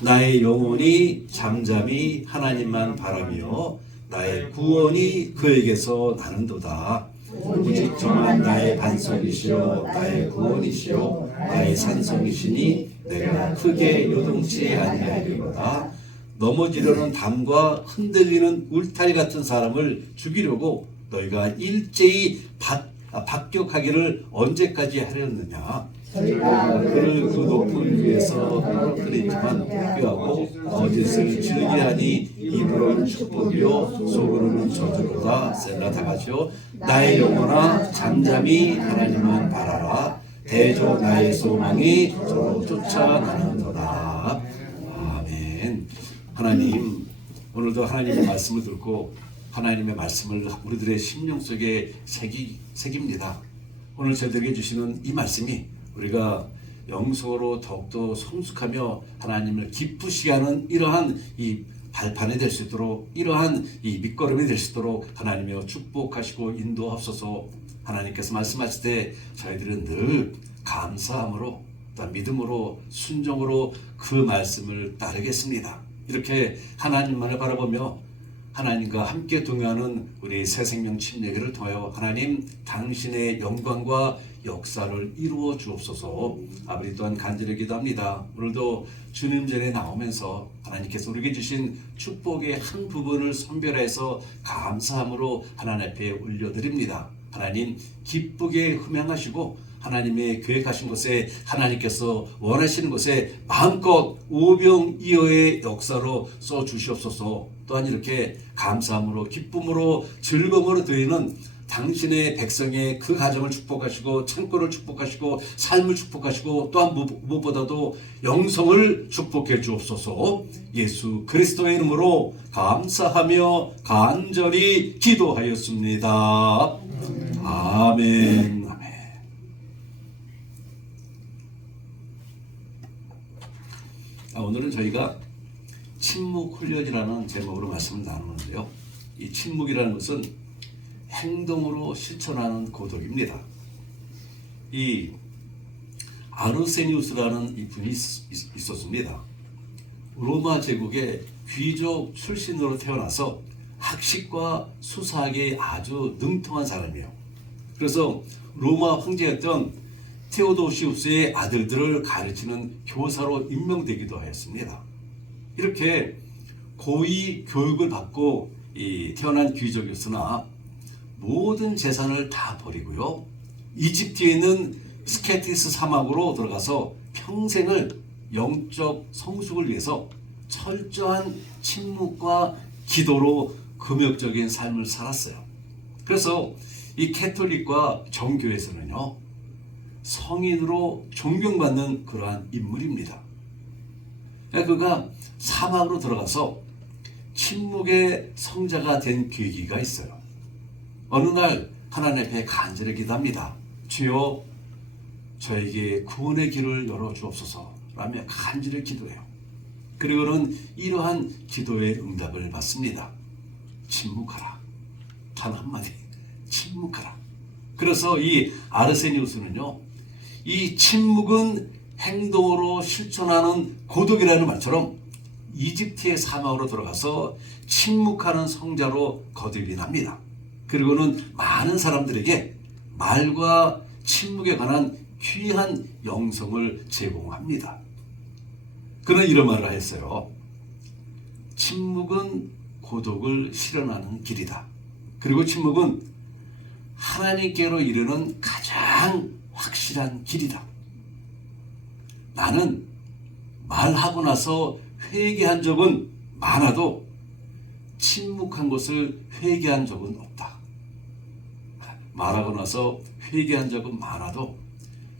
나의 영혼이 잠잠히 하나님만 바라며 나의 구원이 그에게서 나는도다. 오직 저만 나의 반석이시요 나의 구원이시요 나의 산성이시니 내가 크게 요동치 아니하리로다. 넘어지려는 담과 흔들리는 울타리 같은 사람을 죽이려고 너희가 일제히 박격하기를 언제까지 하렸느냐. 저희가 그를 그 높은 위에서 떨어뜨리지만 꾀하고 거짓을 즐기하니 입으로는 축복이요 속으로는 저주로다. 셀라. 다 같이요. 나의 영혼아 잠잠히 하나님만 바라라. 대저 나의 소망이 저로 쫓아나는도다. 아멘. 하나님, 오늘도 하나님의 말씀을 듣고 하나님의 말씀을 우리들의 심령 속에 새깁니다. 오늘 저들에게 주시는 이 말씀이 우리가 영성으로 더욱더 성숙하며 하나님을 기쁘시게 하는 이러한 이 발판이 될 수 있도록, 이러한 이 밑거름이 될 수 있도록 하나님이여 축복하시고 인도하옵소서. 하나님께서 말씀하실 때 저희들은 늘 감사함으로 또 믿음으로 순종으로 그 말씀을 따르겠습니다. 이렇게 하나님만을 바라보며 하나님과 함께 동행하는 우리 새생명 침례교를 통하여 하나님 당신의 영광과 역사를 이루어 주옵소서. 아버지 또한 간절히 기도합니다. 오늘도 주님 전에 나오면서 하나님께서 우리에게 주신 축복의 한 부분을 선별해서 감사함으로 하나님 앞에 올려드립니다. 하나님 기쁘게 흠양하시고 하나님의 계획하신 곳에 하나님께서 원하시는 곳에 마음껏 오병이어의 역사로 써주시옵소서. 또한 이렇게 감사함으로 기쁨으로 즐거움으로 드리는 당신의 백성의 그 가정을 축복하시고 창고를 축복하시고 삶을 축복하시고 또한 무엇보다도 영성을 축복해 주옵소서. 예수 그리스도의 이름으로 감사하며 간절히 기도하였습니다. 아멘. 오늘은 저희가 침묵 훈련이라는 제목으로 말씀을 나누는데요. 이 침묵이라는 것은 행동으로 실천하는 고독입니다. 이 아르세니우스라는 이 분이 있었습니다. 로마 제국의 귀족 출신으로 태어나서 학식과 수사학에 아주 능통한 사람이에요. 그래서 로마 황제였던 테오도시우스의 아들들을 가르치는 교사로 임명되기도 하였습니다. 이렇게 고위 교육을 받고 태어난 귀족이었으나 모든 재산을 다 버리고요. 이집트에 있는 스케티스 사막으로 들어가서 평생을 영적 성숙을 위해서 철저한 침묵과 기도로 금욕적인 삶을 살았어요. 그래서 이 캐톨릭과 정교에서는요, 성인으로 존경받는 그러한 인물입니다. 그가 사막으로 들어가서 침묵의 성자가 된 계기가 있어요. 어느 날 하나님 앞에 간절히 기도합니다. 주여 저에게 구원의 길을 열어주옵소서 라며 간절히 기도해요. 그리고는 이러한 기도의 응답을 받습니다. 침묵하라. 단 한마디 침묵하라. 그래서 이 아르세니우스는요, 이 침묵은 행동으로 실천하는 고독이라는 말처럼 이집트의 사막으로 들어가서 침묵하는 성자로 거듭이 납니다. 그리고는 많은 사람들에게 말과 침묵에 관한 귀한 영성을 제공합니다. 그는 이런 말을 했어요. 침묵은 고독을 실현하는 길이다. 그리고 침묵은 하나님께로 이르는 가장 확실한 길이다. 나는 말하고 나서 회개한 적은 많아도 침묵한 것을 회개한 적은 없다. 말하고 나서 회개한 적은 많아도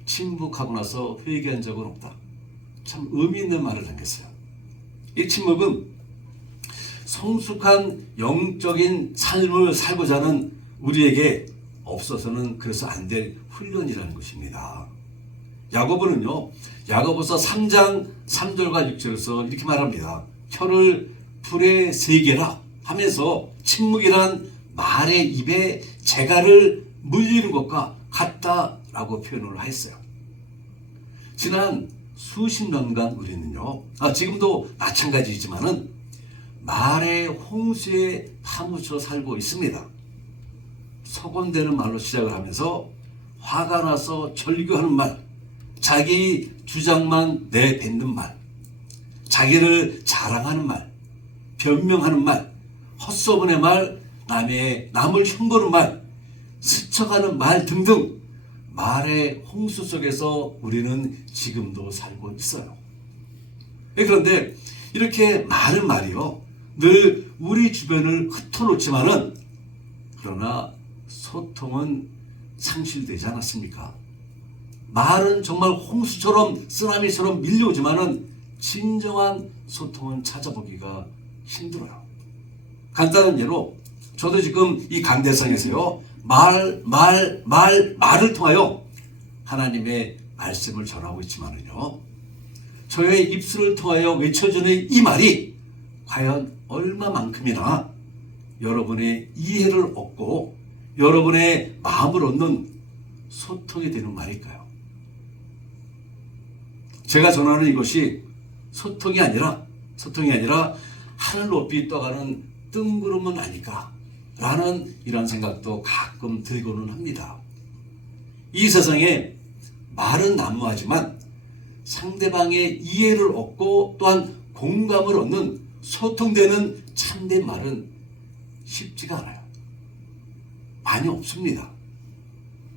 침묵하고 나서 회개한 적은 없다. 참 의미 있는 말을 남겼어요. 이 침묵은 성숙한 영적인 삶을 살고자 하는 우리에게 없어서는 그래서 안 될 훈련이라는 것입니다. 야고보는요, 야고보서 3장 3절과 6절에서 이렇게 말합니다. 혀를 불에 새겨라 하면서 침묵이란 말의 입에 재갈을 물리는 것과 같다라고 표현을 했어요. 지난 수십 년간 우리는요, 지금도 마찬가지이지만은 말의 홍수에 파묻혀 살고 있습니다. 서건대는 말로 시작을 하면서 화가 나서 절규하는 말, 자기 주장만 내뱉는 말, 자기를 자랑하는 말, 변명하는 말, 헛소문의 말, 남을 흉보는 말, 스쳐가는 말 등등 말의 홍수 속에서 우리는 지금도 살고 있어요. 그런데 이렇게 많은 말이요, 늘 우리 주변을 흩어놓지만은 그러나 소통은 상실되지 않았습니까? 말은 정말 홍수처럼 쓰나미처럼 밀려오지만은 진정한 소통은 찾아보기가 힘들어요. 간단한 예로 저도 지금 이 강대상에서요, 말을 통하여 하나님의 말씀을 전하고 있지만은요, 저의 입술을 통하여 외쳐지는 이 말이 과연 얼마만큼이나 여러분의 이해를 얻고 여러분의 마음을 얻는 소통이 되는 말일까요? 제가 전하는 이것이 소통이 아니라 하늘 높이 떠가는 뜬구름은 아닐까 라는 이런 생각도 가끔 들고는 합니다. 이 세상에 말은 난무하지만 상대방의 이해를 얻고 또한 공감을 얻는 소통되는 참된 말은 쉽지가 않아요. 많이 없습니다.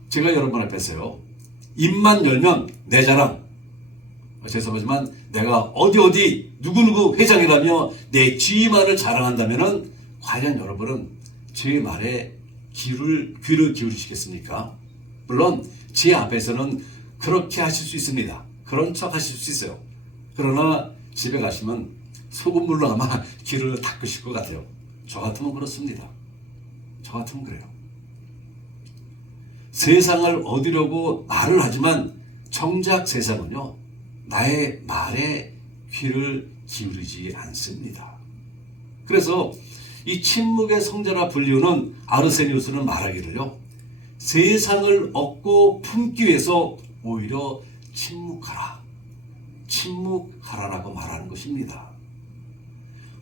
제가 여러분 앞에서요, 입만 열면 내 자랑, 죄송하지만 내가 어디 누구누구 회장이라며 내 지위만을 자랑한다면은 과연 여러분은 제 말에 귀를 기울이시겠습니까? 물론 제 앞에서는 그렇게 하실 수 있습니다. 그런 척 하실 수 있어요. 그러나 집에 가시면 소금물로 아마 귀를 닦으실 것 같아요. 저 같으면 그렇습니다. 저 같으면 그래요. 세상을 얻으려고 말을 하지만 정작 세상은요, 나의 말에 귀를 기울이지 않습니다. 그래서 이 침묵의 성자라 불리우는 아르세니우스는 말하기를요, 세상을 얻고 품기 위해서 오히려 침묵하라라고 말하는 것입니다.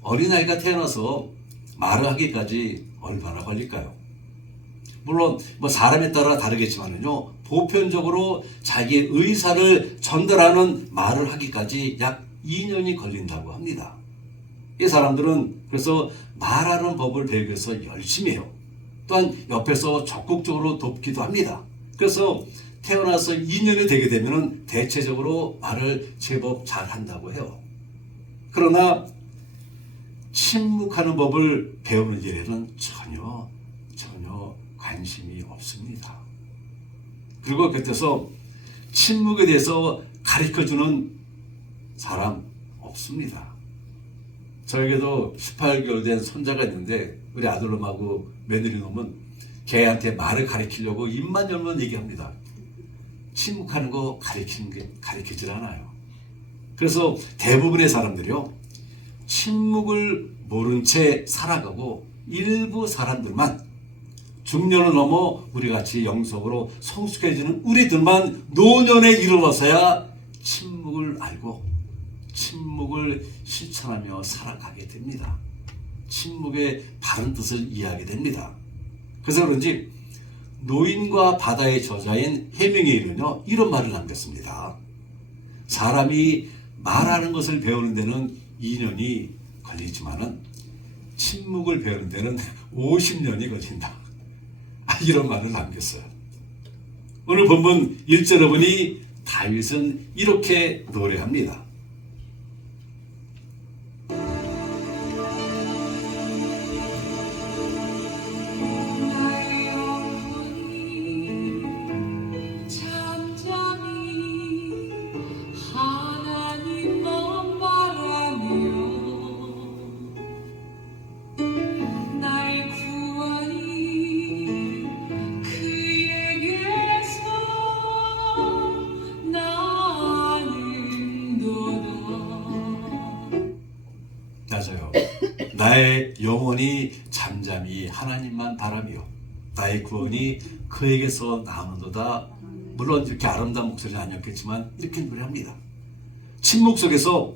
어린아이가 태어나서 말을 하기까지 얼마나 걸릴까요? 물론 사람에 따라 다르겠지만요, 보편적으로 자기의 의사를 전달하는 말을 하기까지 약 2년이 걸린다고 합니다. 이 사람들은 그래서 말하는 법을 배우기 위해서 열심히 해요. 또한 옆에서 적극적으로 돕기도 합니다. 그래서 태어나서 2년이 되게 되면 대체적으로 말을 제법 잘한다고 해요. 그러나 침묵하는 법을 배우는 일에는 전혀 관심이 없습니다. 그리고 곁에서 침묵에 대해서 가르쳐주는 사람 없습니다. 저에게도 18개월 된 손자가 있는데 우리 아들놈하고 며느리놈은 걔한테 말을 가르치려고 입만 열면 얘기합니다. 침묵하는 거 가르치질 않아요. 그래서 대부분의 사람들이요, 침묵을 모른 채 살아가고 일부 사람들만, 중년을 넘어 우리같이 영성으로 성숙해지는 우리들만 노년에 이르러서야 침묵을 알고 침묵을 실천하며 살아가게 됩니다. 침묵의 바른 뜻을 이해하게 됩니다. 그래서 그런지 노인과 바다의 저자인 해밍웨이는요, 이런 말을 남겼습니다. 사람이 말하는 것을 배우는 데는 2년이 걸리지만은 침묵을 배우는 데는 50년이 걸린다. 이런 말을 남겼어요. 오늘 본문 1절에 보니 다윗은 이렇게 노래합니다. 맞아요. 나의 영혼이 잠잠히 하나님만 바라며 나의 구원이 그에게서 나오는도다. 물론 이렇게 아름다운 목소리는 아니었겠지만 이렇게 노래합니다. 침묵 속에서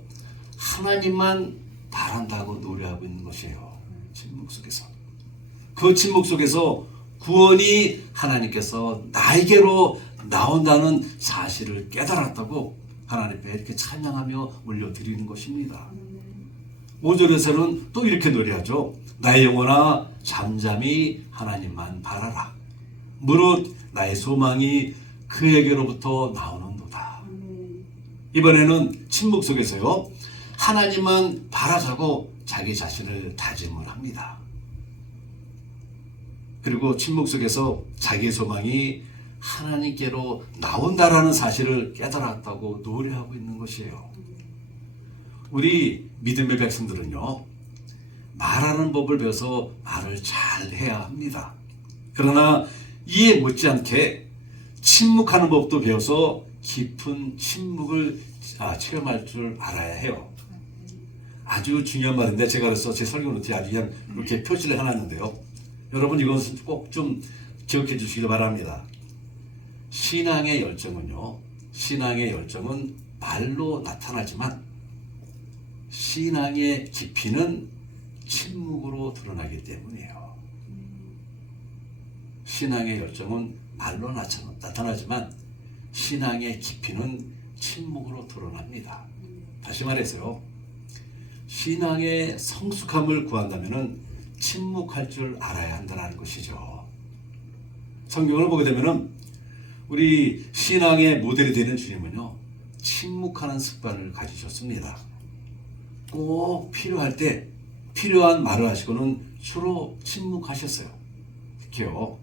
하나님만 바란다고 노래하고 있는 것이에요. 침묵 속에서. 그 침묵 속에서 구원이 하나님께서 나에게로 나온다는 사실을 깨달았다고 하나님 앞에 이렇게 찬양하며 올려드리는 것입니다. 5절에서는 또 이렇게 노래하죠. 나의 영혼아 잠잠히 하나님만 바라라. 무릇 나의 소망이 그에게로부터 나오는도다. 이번에는 침묵 속에서요, 하나님만 바라자고 자기 자신을 다짐을 합니다. 그리고 침묵 속에서 자기의 소망이 하나님께로 나온다라는 사실을 깨달았다고 노래하고 있는 것이에요. 우리 믿음의 백성들은요, 말하는 법을 배워서 말을 잘 해야 합니다. 그러나 이에 못지않게 침묵하는 법도 배워서 깊은 침묵을 체험할 줄 알아야 해요. 아주 중요한 말인데 제가 그래서 제 설교 노트에 아주 그냥 이렇게 표시를 해놨는데요. 여러분 이것은 꼭 좀 기억해 주시길 바랍니다. 신앙의 열정은요, 신앙의 열정은 말로 나타나지만 신앙의 깊이는 침묵으로 드러나기 때문이에요. 신앙의 열정은 말로 나타나지만 신앙의 깊이는 침묵으로 드러납니다. 다시 말해서요, 신앙의 성숙함을 구한다면 침묵할 줄 알아야 한다는 것이죠. 성경을 보게 되면 우리 신앙의 모델이 되는 주님은요, 침묵하는 습관을 가지셨습니다. 꼭 필요할 때 필요한 말을 하시고는 주로 침묵하셨어요. 특히요,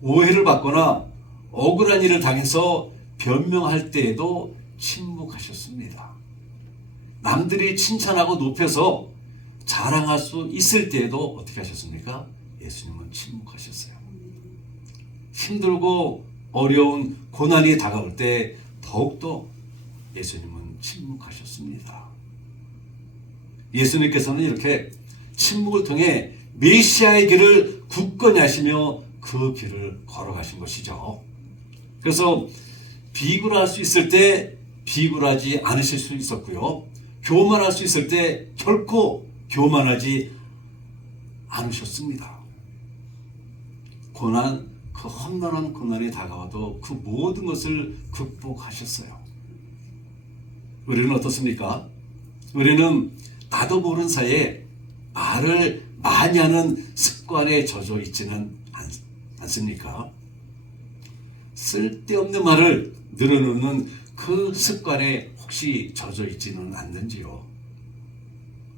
오해를 받거나 억울한 일을 당해서 변명할 때에도 침묵하셨습니다. 남들이 칭찬하고 높여서 자랑할 수 있을 때에도 어떻게 하셨습니까? 예수님은 침묵하셨어요. 힘들고 어려운 고난이 다가올 때 더욱더 예수님은 침묵하셨습니다. 예수님께서는 이렇게 침묵을 통해 메시아의 길을 굳건히 하시며 그 길을 걸어가신 것이죠. 그래서 비굴할 수 있을 때 비굴하지 않으실 수 있었고요, 교만할 수 있을 때 결코 교만하지 않으셨습니다. 고난, 그 험난한 고난이 다가와도 그 모든 것을 극복하셨어요. 우리는 어떻습니까? 우리는 나도 모르는 사이에 말을 많이 하는 습관에 젖어 있지는 않습니까? 쓸데없는 말을 늘어놓는 그 습관에 혹시 젖어 있지는 않는지요?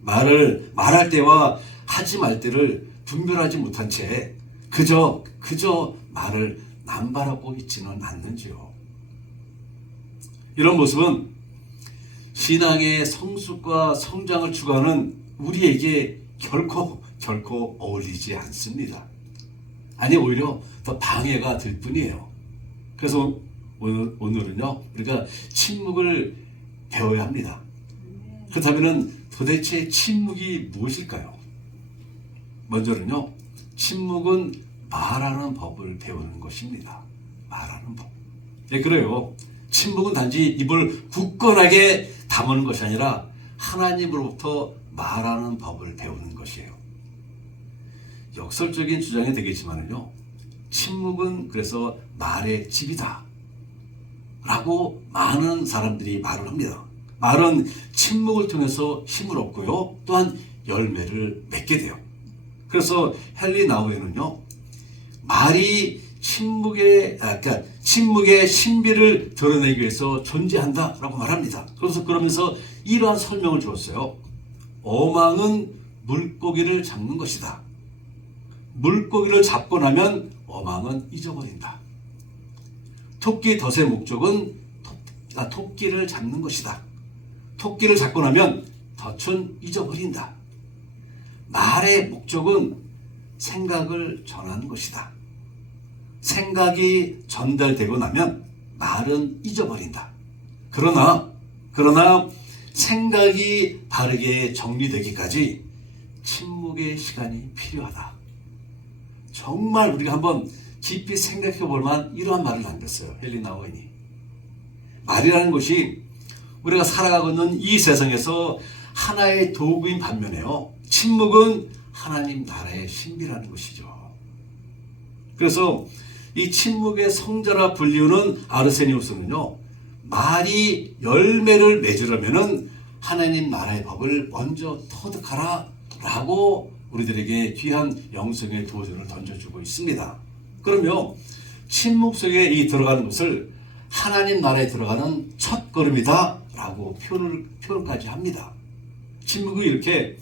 말할 때와 하지 말 때를 분별하지 못한 채 그저 말을 남발하고 있지는 않는지요? 이런 모습은 신앙의 성숙과 성장을 추구하는 우리에게 결코 어울리지 않습니다. 아니, 오히려 더 방해가 될 뿐이에요. 그래서 오늘은요, 우리가 침묵을 배워야 합니다. 그렇다면 도대체 침묵이 무엇일까요? 먼저는요, 침묵은 말하는 법을 배우는 것입니다. 말하는 법. 네, 그래요. 침묵은 단지 입을 굳건하게 다무는 것이 아니라 하나님으로부터 말하는 법을 배우는 것이에요. 역설적인 주장이 되겠지만요, 침묵은 그래서 말의 집이다 라고 많은 사람들이 말을 합니다. 말은 침묵을 통해서 힘을 얻고요, 또한 열매를 맺게 돼요. 그래서 헨리 나우에는요, 말이 침묵의 신비를 드러내기 위해서 존재한다라고 말합니다. 그러면서 이러한 설명을 주었어요. 어망은 물고기를 잡는 것이다. 물고기를 잡고 나면 어망은 잊어버린다. 토끼 덫의 목적은 토끼를 잡는 것이다. 토끼를 잡고 나면 덫은 잊어버린다. 말의 목적은 생각을 전하는 것이다. 생각이 전달되고 나면 말은 잊어버린다. 그러나 생각이 바르게 정리되기까지 침묵의 시간이 필요하다. 정말 우리가 한번 깊이 생각해 볼 만한 이러한 말을 남겼어요. 헨리 나우엔이. 말이라는 것이 우리가 살아가고 있는 이 세상에서 하나의 도구인 반면에요, 침묵은 하나님 나라의 신비라는 것이죠. 그래서 이 침묵의 성자라 불리우는 아르세니우스는요, 말이 열매를 맺으려면은 하나님 나라의 법을 먼저 터득하라 라고 우리들에게 귀한 영성의 도전을 던져주고 있습니다. 그러면 침묵 속에 들어가는 것을 하나님 나라에 들어가는 첫 걸음이다 라고 표현까지 합니다. 침묵이 이렇게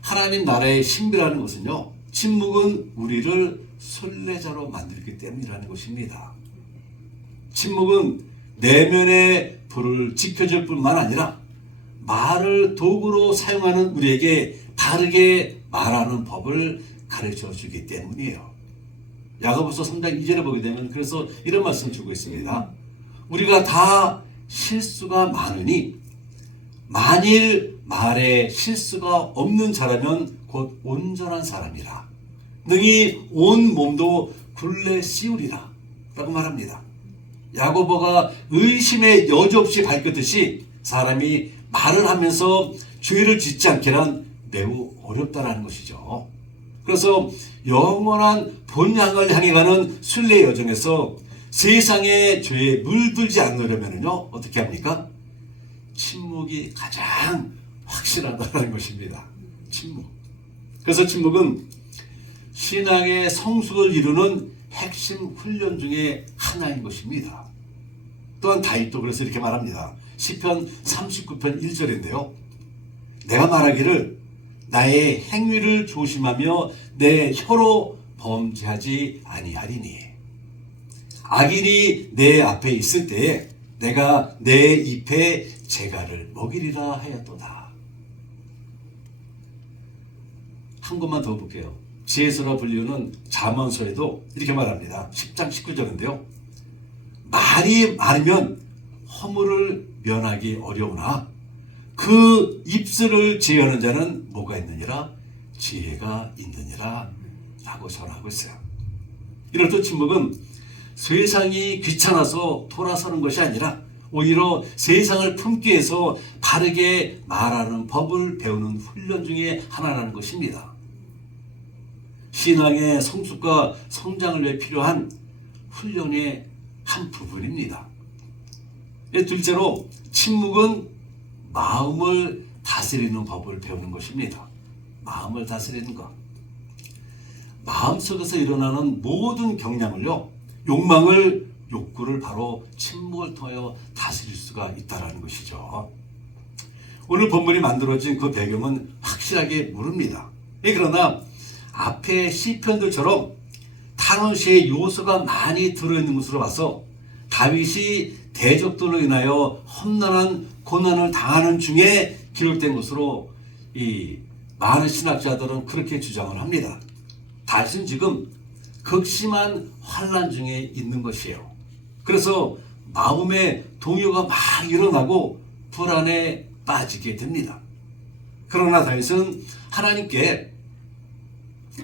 하나님 나라의 신비라는 것은요, 침묵은 우리를 순례자로 만들기 때문이라는 것입니다. 침묵은 내면의 불을 지켜줄 뿐만 아니라 말을 도구로 사용하는 우리에게 바르게 말하는 법을 가르쳐 주기 때문이에요. 야고보서 3장 2절에 보게 되면 그래서 이런 말씀을 주고 있습니다. 우리가 다 실수가 많으니 만일 말에 실수가 없는 자라면 곧 온전한 사람이라 능히 온 몸도 굴레 씌우리라 라고 말합니다. 야고보가 의심의 여지 없이 밝혔듯이 사람이 말을 하면서 죄를 짓지 않게란 매우 어렵다라는 것이죠. 그래서 영원한 본향을 향해 가는 순례 여정에서 세상의 죄에 물들지 않으려면요, 어떻게 합니까? 침묵이 가장 확실하다는 것입니다. 침묵. 그래서 침묵은 신앙의 성숙을 이루는 핵심 훈련 중에 하나인 것입니다. 또한 다윗도 그래서 이렇게 말합니다. 시편 39편 1절인데요. 내가 말하기를 나의 행위를 조심하며 내 혀로 범죄하지 아니하리니 악인이 내 앞에 있을 때에 내가 내 잎에 재갈을 먹이리라 하였도다. 한 것만 더 볼게요. 지혜서라 불리우는 잠언서에도 이렇게 말합니다. 10장 19절인데요. 말이 많으면 허물을 면하기 어려우나 그 입술을 제어하는 자는 뭐가 있느니라? 지혜가 있느니라 라고 전하고 있어요. 이럴 때 침묵은 세상이 귀찮아서 돌아서는 것이 아니라 오히려 세상을 품기 위해서 바르게 말하는 법을 배우는 훈련 중에 하나라는 것입니다. 신앙의 성숙과 성장을 위해 필요한 훈련의 한 부분입니다. 둘째로 침묵은 마음을 다스리는 법을 배우는 것입니다. 마음을 다스리는 것. 마음속에서 일어나는 모든 경향을요, 욕망을, 욕구를 바로 침묵을 통하여 다스릴 수가 있다는 것이죠. 오늘 본문이 만들어진 그 배경은 확실하게 모릅니다. 그러나 앞의 시편들처럼 탄원시의 요소가 많이 들어있는 것으로 봐서 다윗이 대적들로 인하여 험난한 고난을 당하는 중에 기록된 것으로 이 많은 신학자들은 그렇게 주장을 합니다. 다윗은 지금 극심한 환난 중에 있는 것이에요. 그래서 마음의 동요가 막 일어나고 불안에 빠지게 됩니다. 그러나 다윗은 하나님께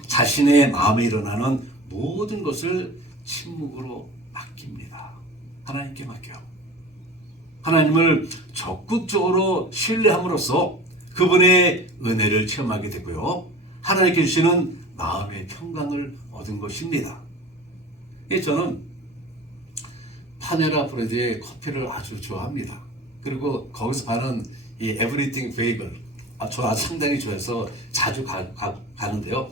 자신의 마음에 일어나는 모든 것을 침묵으로 맡깁니다. 하나님께 맡겨요. 하나님을 적극적으로 신뢰함으로써 그분의 은혜를 체험하게 되고요, 하나님께 주시는 마음의 평강을 얻은 것입니다. 저는 파네라 브레드의 커피를 아주 좋아합니다. 그리고 거기서 파는 이 에브리띵 베이글, 저 아주 상당히 좋아해서 자주 가는데요.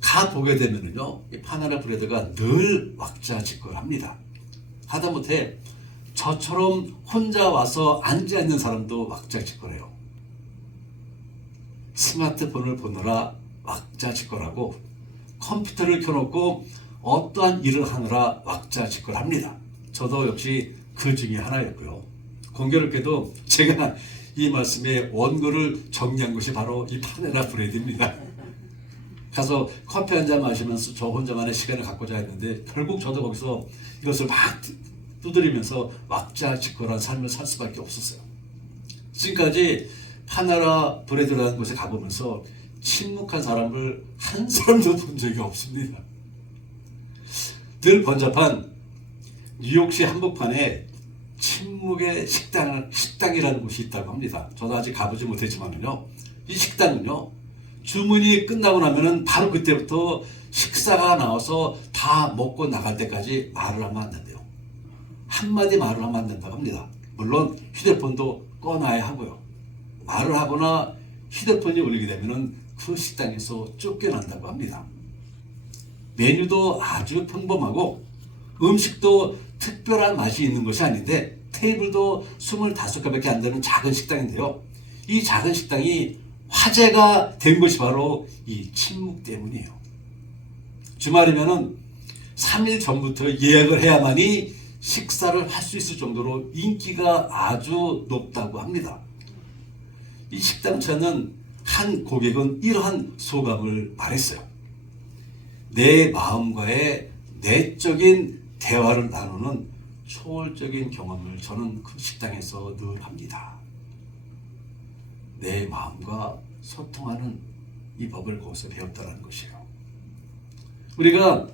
가보게 되면은요, 이 파네라 브레드가 늘 왁자지껄합니다. 하다못해 저처럼 혼자 와서 앉아있는 사람도 왁자지껄해요. 스마트폰을 보느라 왁자지껄하고 컴퓨터를 켜놓고 어떠한 일을 하느라 왁자지껄합니다. 저도 역시 그 중에 하나였고요. 공교롭게도 제가 이 말씀의 원고를 정리한 것이 바로 이 파네라 브레드입니다. 가서 커피 한 잔 마시면서 저 혼자만의 시간을 갖고자 했는데 결국 저도 거기서 이것을 막 두드리면서 왁자지껄한 삶을 살 수밖에 없었어요. 지금까지 파네라 브레드라는 곳에 가보면서 침묵한 사람을 한 사람도 본 적이 없습니다. 늘 번잡한 뉴욕시 한복판에 침묵의 식당이라는 곳이 있다고 합니다. 저도 아직 가보지 못했지만요. 이 식당은요, 주문이 끝나고 나면은 바로 그때부터 식사가 나와서 다 먹고 나갈 때까지 말을 하면 안 된대요. 한마디 말을 하면 안 된다고 합니다. 물론 휴대폰도 꺼놔야 하고요. 말을 하거나 휴대폰이 울리게 되면은 그 식당에서 쫓겨난다고 합니다. 메뉴도 아주 평범하고 음식도 특별한 맛이 있는 것이 아닌데 테이블도 25개밖에 안 되는 작은 식당인데요. 이 작은 식당이 화제가 된 것이 바로 이 침묵 때문이에요. 주말이면은 3일 전부터 예약을 해야만이 식사를 할 수 있을 정도로 인기가 아주 높다고 합니다. 이 식당 찾는 한 고객은 이러한 소감을 말했어요. 내 마음과의 내적인 대화를 나누는 초월적인 경험을 저는 그 식당에서 늘 합니다. 내 마음과 소통하는 이 법을 거기서 배웠다는 것이에요. 우리가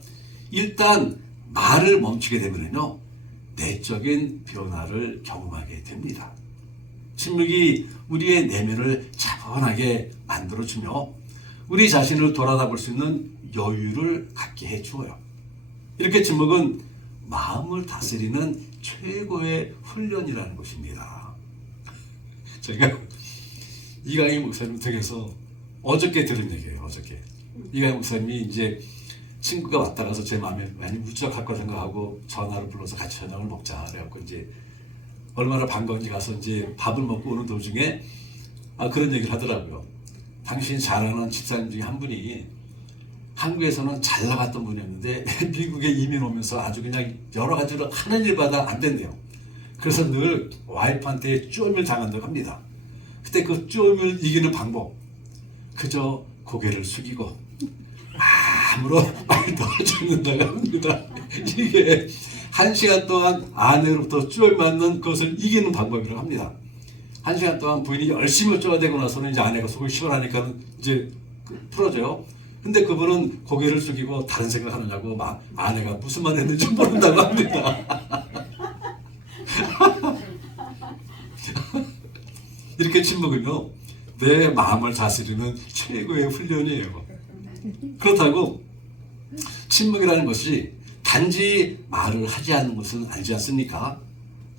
일단 말을 멈추게 되면요, 내적인 변화를 경험하게 됩니다. 침묵이 우리의 내면을 차분하게 만들어주며 우리 자신을 돌아다볼 수 있는 여유를 갖게 해주어요. 이렇게 침묵은 마음을 다스리는 최고의 훈련이라는 것입니다. 제가 이강희 목사님 댁에서 어저께 들은 얘기예요. 어저께 이강희 목사님이 이제 친구가 왔다 가서 제 마음에 많이 울적할 거 생각하고 전화를 불러서 같이 저녁을 먹자 그래갖고 이제 얼마나 반가운지 가서 이제 밥을 먹고 오는 도중에 그런 얘기를 하더라고요. 당신이 잘 아는 집사님 중에 한 분이 한국에서는 잘 나갔던 분이었는데 미국에 이민 오면서 아주 그냥 여러 가지로 하는 일마다 안 된대요. 그래서 늘 와이프한테 쪼임을 당한다고 합니다. 그때 그 쪼임을 이기는 방법, 그저 고개를 숙이고 아무런 말도 하지 않는다고 합니다. 이게 1시간 동안 아내로부터 쪼임 맞는 것을 이기는 방법이라고 합니다. 1시간 동안 부인이 열심히 쪼아대고 나서는 이제 아내가 속이 시원하니까 이제 풀어져요. 근데 그분은 고개를 숙이고 다른 생각하느냐고 막 아내가 무슨 말 했는지 모른다고 합니다. 이렇게 침묵은요, 내 마음을 다스리는 최고의 훈련이에요. 그렇다고 침묵이라는 것이 단지 말을 하지 않는 것은 아니지 않습니까?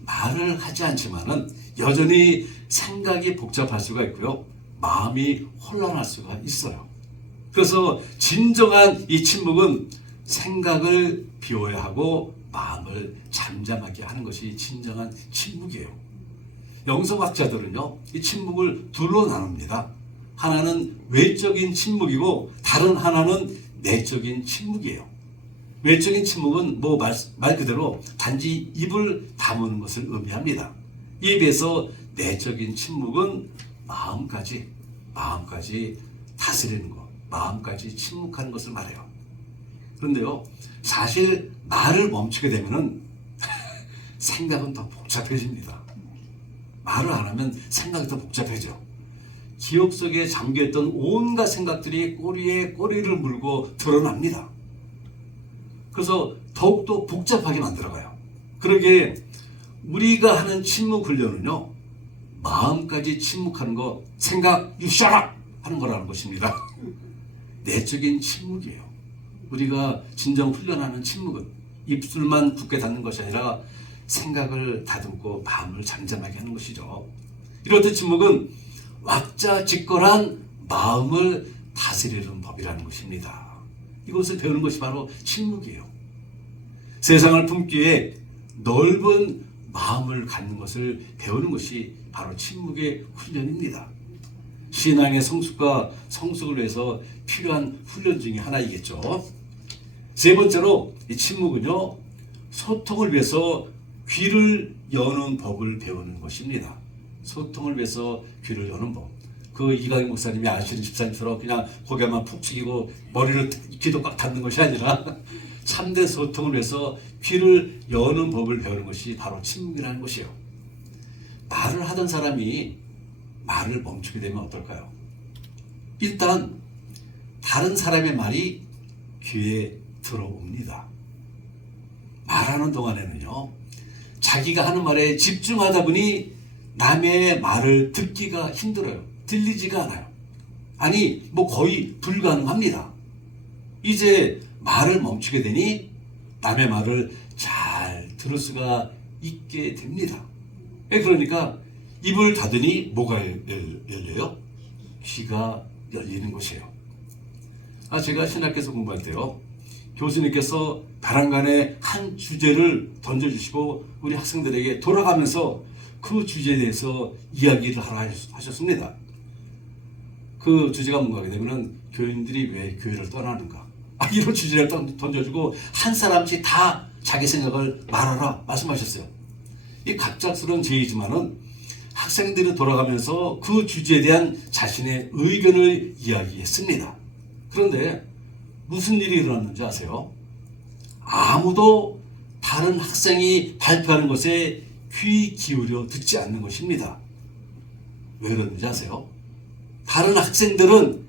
말을 하지 않지만은 여전히 생각이 복잡할 수가 있고요, 마음이 혼란할 수가 있어요. 그래서 진정한 이 침묵은 생각을 비워야 하고 마음을 잠잠하게 하는 것이 진정한 침묵이에요. 영성학자들은요, 이 침묵을 둘로 나눕니다. 하나는 외적인 침묵이고 다른 하나는 내적인 침묵이에요. 외적인 침묵은 말 그대로 단지 입을 다무는 것을 의미합니다. 이에 비해서 내적인 침묵은 마음까지 다스리는 것, 마음까지 침묵하는 것을 말해요. 그런데요, 사실 말을 멈추게 되면은 생각은 더 복잡해집니다. 말을 안 하면 생각이 더 복잡해져. 기억 속에 잠겨있던 온갖 생각들이 꼬리에 꼬리를 물고 드러납니다. 그래서 더욱더 복잡하게 만들어가요. 그러기에 우리가 하는 침묵 훈련은요, 마음까지 침묵하는 거, 생각, you shut up! 하는 거라는 것입니다. 내적인 침묵이에요. 우리가 진정 훈련하는 침묵은 입술만 굳게 닫는 것이 아니라 생각을 다듬고 마음을 잠잠하게 하는 것이죠. 이렇듯 침묵은 왁자지껄한 마음을 다스리는 법이라는 것입니다. 이것을 배우는 것이 바로 침묵이에요. 세상을 품기에 넓은 마음을 갖는 것을 배우는 것이 바로 침묵의 훈련입니다. 신앙의 성숙과 성숙을 위해서 필요한 훈련 중에 하나이겠죠. 세 번째로 이 침묵은요, 소통을 위해서 귀를 여는 법을 배우는 것입니다. 소통을 위해서 귀를 여는 법. 그 이강희 목사님이 아시는 집사님처럼 그냥 고개만 푹 숙이고 머리를 귀도 꽉 닫는 것이 아니라 참된 소통을 위해서 귀를 여는 법을 배우는 것이 바로 침묵이라는 것이에요. 말을 하던 사람이 말을 멈추게 되면 어떨까요? 일단 다른 사람의 말이 귀에 들어옵니다. 말하는 동안에는요, 자기가 하는 말에 집중하다 보니 남의 말을 듣기가 힘들어요. 들리지가 않아요. 아니, 거의 불가능합니다. 이제 말을 멈추게 되니 남의 말을 잘 들을 수가 있게 됩니다. 그러니까 입을 닫으니 뭐가 열려요? 귀가 열리는 것이에요. 제가 신학교에서 공부할 때요, 교수님께서 벼랑간에 한 주제를 던져주시고 우리 학생들에게 돌아가면서 그 주제에 대해서 이야기를 하라 하셨습니다. 그 주제가 뭔가 하게 되면 교인들이 왜 교회를 떠나는가, 이런 주제를 던져주고 한 사람씩 다 자기 생각을 말하라 말씀하셨어요. 이 갑작스러운 제의지만은 학생들이 돌아가면서 그 주제에 대한 자신의 의견을 이야기했습니다. 그런데 무슨 일이 일어났는지 아세요? 아무도 다른 학생이 발표하는 것에 귀 기울여 듣지 않는 것입니다. 왜 그러는지 아세요? 다른 학생들은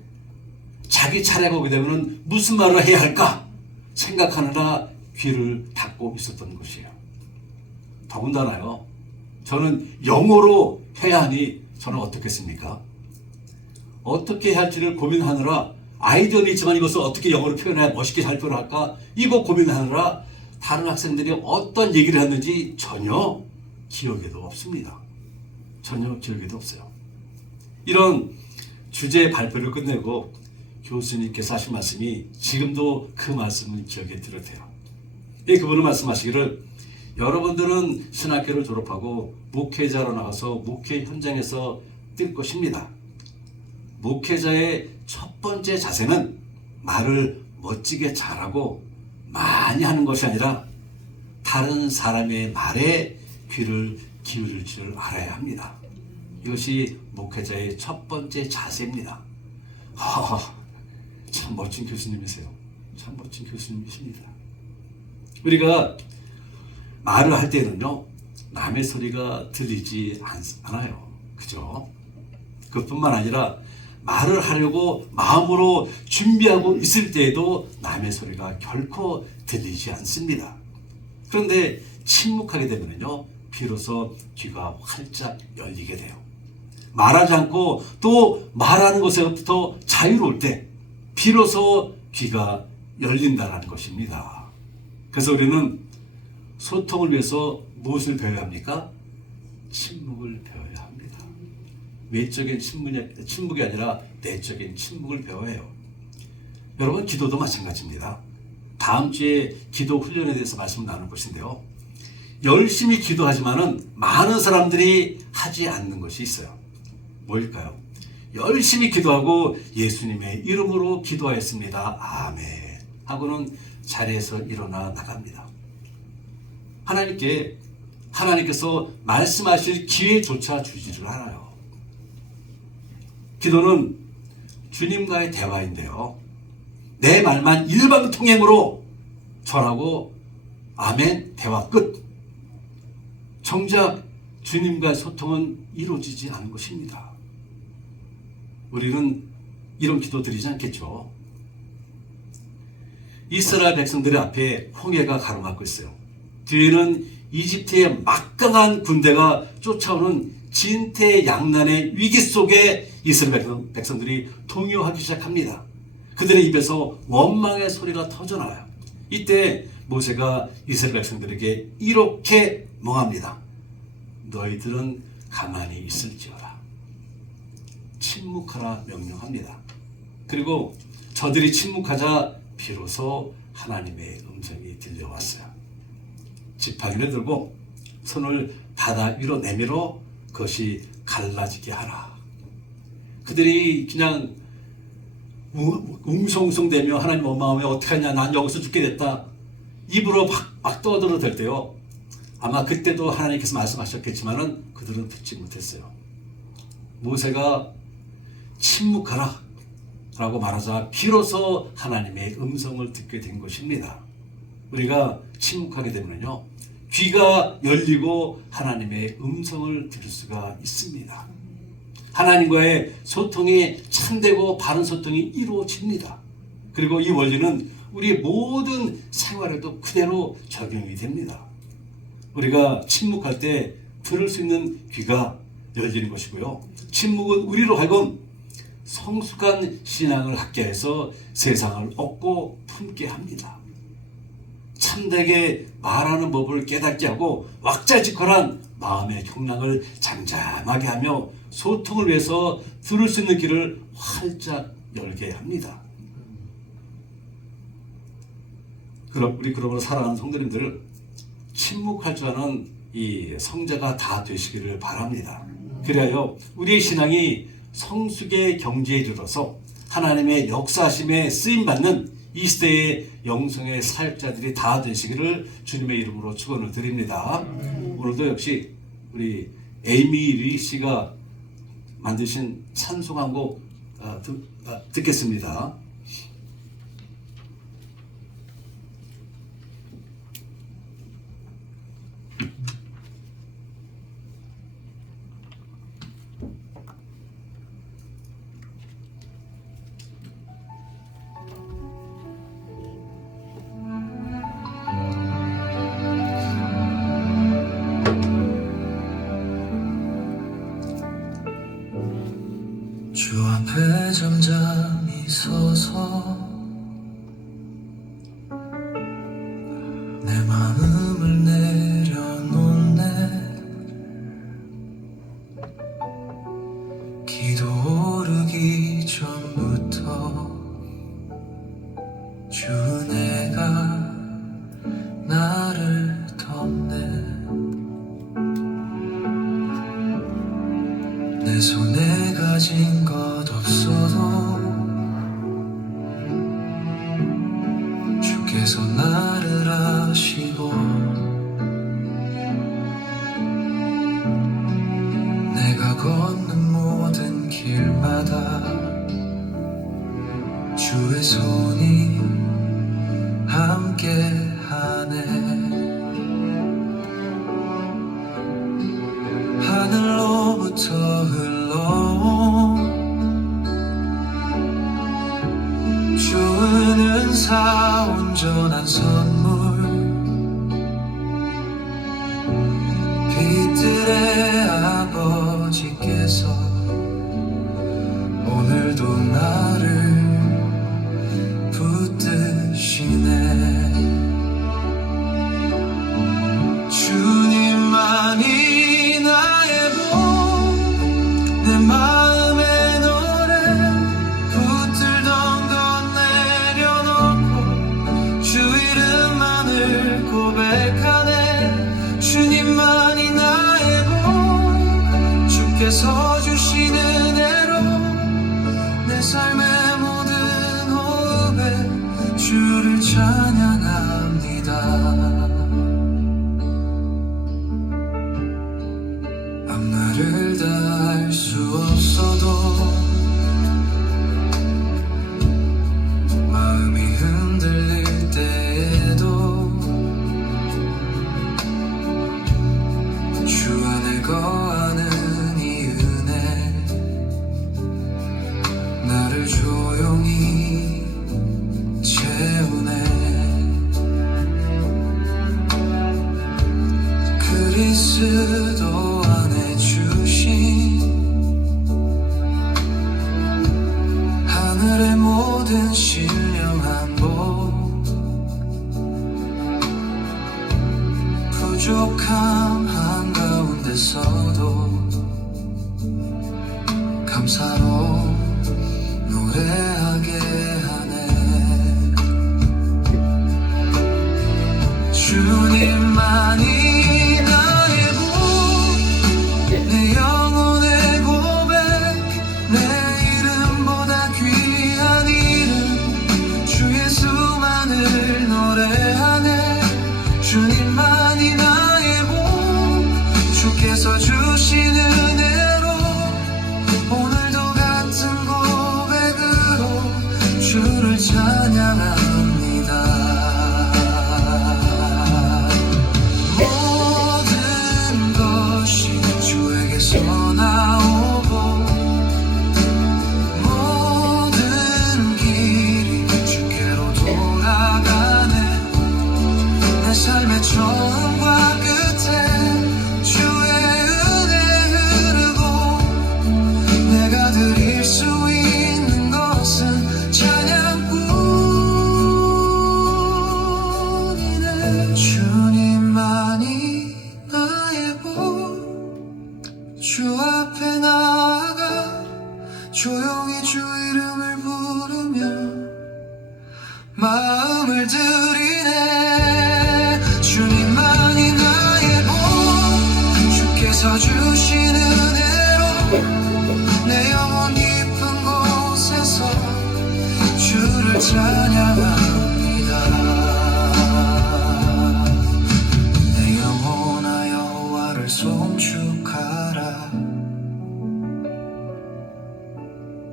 자기 차례가 오게 되면 무슨 말을 해야 할까 생각하느라 귀를 닫고 있었던 것이에요. 더군다나요, 저는 영어로 해야 하니 저는 어떻겠습니까? 어떻게 해야 할지를 고민하느라, 아이디어는 있지만 이것을 어떻게 영어로 표현해야 멋있게 잘 표현할까, 이거 고민하느라 다른 학생들이 어떤 얘기를 했는지 전혀 기억에도 없습니다. 전혀 기억에도 없어요. 이런 주제 발표를 끝내고 교수님께서 하신 말씀이 지금도 그 말씀을 기억에 들었대요. 그분은 말씀하시기를, 여러분들은 신학교를 졸업하고 목회자로 나가서 목회 현장에서 뛸 것입니다. 목회자의 첫 번째 자세는 말을 멋지게 잘하고 많이 하는 것이 아니라 다른 사람의 말에 귀를 기울일 줄 알아야 합니다. 이것이 목회자의 첫 번째 자세입니다. 참 멋진 교수님이세요. 참 멋진 교수님이십니다. 우리가 말을 할 때는요, 남의 소리가 들리지 않아요. 그죠? 그뿐만 아니라 말을 하려고 마음으로 준비하고 있을 때에도 남의 소리가 결코 들리지 않습니다. 그런데 침묵하게 되면요, 비로소 귀가 활짝 열리게 돼요. 말하지 않고 또 말하는 것에부터 자유로울 때 비로소 귀가 열린다는 것입니다. 그래서 우리는 소통을 위해서 무엇을 배워야 합니까? 침묵을 배워야 합니다. 외적인 침묵이 아니라 내적인 침묵을 배워야 해요. 여러분, 기도도 마찬가지입니다. 다음 주에 기도 훈련에 대해서 말씀을 나눌 것인데요, 열심히 기도하지만은 많은 사람들이 하지 않는 것이 있어요. 뭘까요? 열심히 기도하고 예수님의 이름으로 기도하였습니다, 아멘 하고는 자리에서 일어나 나갑니다. 하나님께서 말씀하실 기회조차 주지를 않아요. 기도는 주님과의 대화인데요, 내 말만 일방통행으로 전하고 아멘, 대화 끝. 정작 주님과의 소통은 이루어지지 않은 것입니다. 우리는 이런 기도 드리지 않겠죠. 이스라엘 백성들의 앞에 홍해가 가로막고 있어요. 뒤에는 이집트의 막강한 군대가 쫓아오는 진퇴양난의 위기 속에 이스라엘 백성들이 동요하기 시작합니다. 그들의 입에서 원망의 소리가 터져나와요. 이때 모세가 이스라엘 백성들에게 이렇게 멍합니다. 너희들은 가만히 있을지어다. 침묵하라 명령합니다. 그리고 저들이 침묵하자 비로소 하나님의 음성이 들려왔어요. 지팡이를 들고 손을 바다 위로 내밀어 그것이 갈라지게 하라. 그들이 그냥 웅성웅성대며 하나님 원망하며 어떡하냐, 난 여기서 죽게 됐다, 입으로 막 떠들어댈 때요, 아마 그때도 하나님께서 말씀하셨겠지만은 그들은 듣지 못했어요. 모세가 침묵하라 라고 말하자 비로소 하나님의 음성을 듣게 된 것입니다. 우리가 침묵하게 되면요, 귀가 열리고 하나님의 음성을 들을 수가 있습니다. 하나님과의 소통이 참되고 바른 소통이 이루어집니다. 그리고 이 원리는 우리 모든 생활에도 그대로 적용이 됩니다. 우리가 침묵할 때 들을 수 있는 귀가 열리는 것이고요. 침묵은 우리로 하여금 성숙한 신앙을 갖게 해서 세상을 얻고 품게 합니다. 참되게 말하는 법을 깨닫게 하고 왁자지껄한 마음의 경랑을 잠잠하게 하며 소통을 위해서 들을 수 있는 귀를 활짝 열게 합니다. 그럼 우리 그러므로 사랑하는 성도님들, 침묵할 줄 아는 이 성자가 다 되시기를 바랍니다. 그래야 우리의 신앙이 성숙의 경지에 이르러서 하나님의 역사하심에 쓰임받는 이 시대의 영성의 사역자들이 다 되시기를 주님의 이름으로 축원을 드립니다. 오늘도 역시 우리 에이미 리 씨가 만드신 찬송 한 곡 듣겠습니다. 주 앞에 잠잠히 서서 내 마음을 내려놓네. 기도 오르기 전부터 주 은혜가 나를 덮네. 내 손에 가진 것 없어도 주께서 나를 아시고 내가 걷는 모든 길마다 주의 손이 함께하네. 하늘로부터 흘러온 주은 은사 온전한 선물, 빛들의 아버지께서 오늘도 나를 붙드시네. 주님만이 나의 복, 내 마음의 노래, 붙들던 것 내려놓고 주 이름만을 고백하네. 주님만이 나의 복, 주께서 주신 은혜로 내 삶의 모든 호흡에 주를 찬양합니다. 앞날을 다 알 수 없어도 마음이 흔들릴 때에도 주 안에 거하는 이 은혜 나를 조용히 채우네. 그리스도 안에 주신 하늘의 모든 신령한 복, 부족함 한가운데서도 감사로 노래하게 하네. 주님만이 내 영혼의 고백, 내 이름보다 귀한 이름, 조용히 주 이름을 부르며 마음을 드리네. 주님만이 나의 복, 주께서 주신 은혜로 내 영혼 깊은 곳에서 주를 찬양합니다. 내 영혼아 여호와를 송축하라.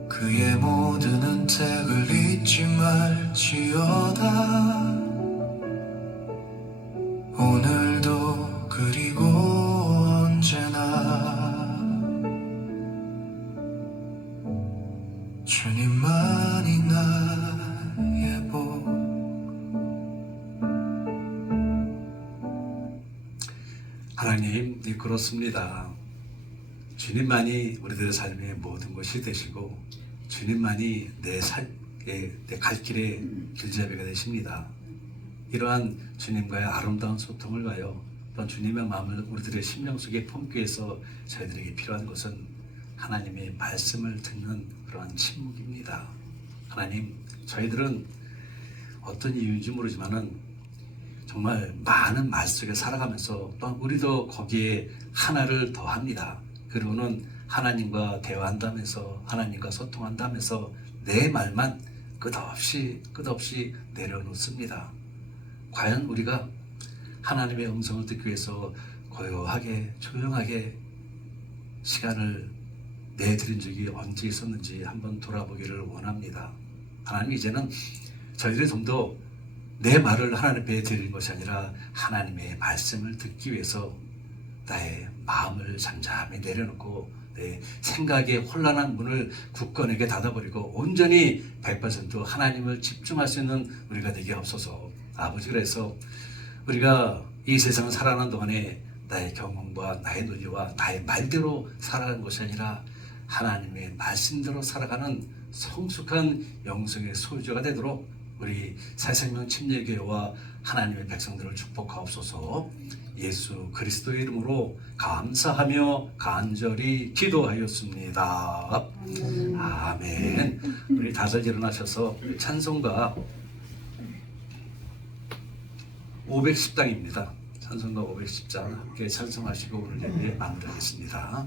그의 모든 은택을 잊지 말지어다. 오늘도 그리고 언제나 주님만이 나의 복. 하나님, 네, 그렇습니다. 주님만이 우리들의 삶의 모든 것이 되시고 주님만이 내 갈 길의 길잡이가 되십니다. 이러한 주님과의 아름다운 소통을 위하여 또한 주님의 마음을 우리들의 심령 속에 품기 위해서 저희들에게 필요한 것은 하나님의 말씀을 듣는 그러한 침묵입니다. 하나님, 저희들은 어떤 이유인지 모르지만은 정말 많은 말 속에 살아가면서 또한 우리도 거기에 하나를 더합니다. 그리고는 하나님과 대화한다면서 하나님과 소통한다면서 내 말만 끝없이 내려놓습니다. 과연 우리가 하나님의 음성을 듣기 위해서 고요하게 조용하게 시간을 내드린 적이 언제 있었는지 한번 돌아보기를 원합니다. 하나님, 이제는 저희들이 좀 더 내 말을 하나님 앞에 드리는 것이 아니라 하나님의 말씀을 듣기 위해서 나의 마음을 잠잠히 내려놓고 내 생각의 혼란한 문을 굳건하게 닫아버리고 온전히 100% 하나님을 집중할 수 있는 우리가 되게 없어서 아버지, 그래서 우리가 이 세상을 살아가는 동안에 나의 경험과 나의 논리와 나의 말대로 살아가는 것이 아니라 하나님의 말씀대로 살아가는 성숙한 영성의 소유자가 되도록 우리 새생명 침례교회와 하나님의 백성들을 축복하옵소서. 예수 그리스도의 이름으로 감사하며 간절히 기도하였습니다. 아멘. 우리 다들 일어나셔서 찬송가 510장입니다. 찬송가 510장 함께 찬송하시고 오늘 예배 마무리하겠습니다.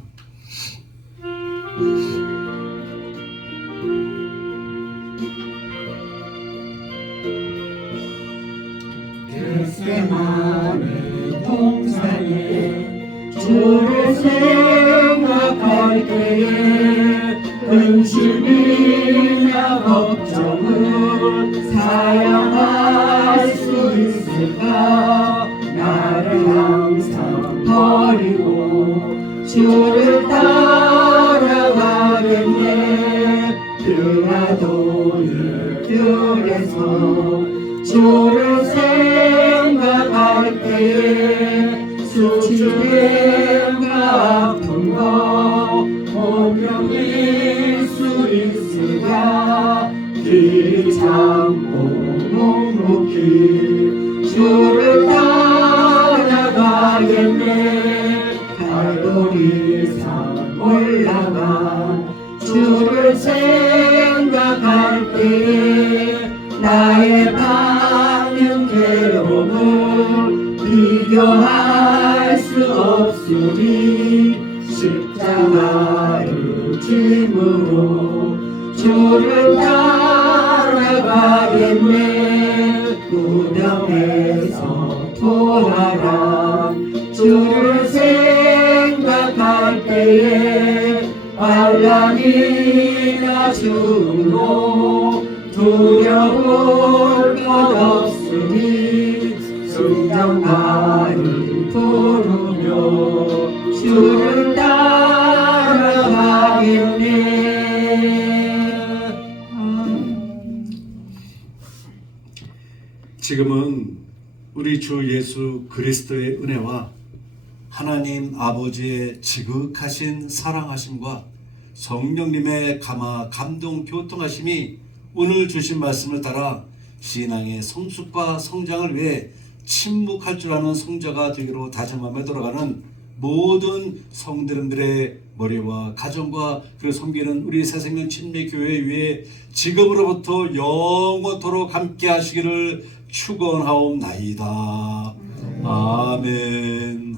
겟세마네 동산에 주를 생각할 때에 근심이나 걱정을 사양할 수 있을까? 나를 항상 버리고 주를 따라가겠네. 드나도의 들에서 주를 생각할 때에 수치됨과 아픔과 오병일 수 있으랴. 길이 참고 묵묵히 주를 따라가겠네. 갈보리산 올라가 주를 생각할 때에 나의 받는 괴로움을 비교할 수 없으니 십자가를 짐으로 주를 따라가겠네. 무덤에서 부활한 주를 생각할 때에 환난이나 죽음도 두려울 것 없으니 순정 나를 부르며 주를 따라가겠네. 지금은 우리 주 예수 그리스도의 은혜와 하나님 아버지의 지극하신 사랑하심과 성령님의 감동 교통하심이 오늘 주신 말씀을 따라 신앙의 성숙과 성장을 위해 침묵할 줄 아는 성자가 되기로 다짐하며 돌아가는 모든 성도님들의 머리와 가정과 그리고 섬기는 우리 새생명 침례교회 위에 지금으로부터 영원토록 함께 하시기를 축원하옵나이다. 아멘.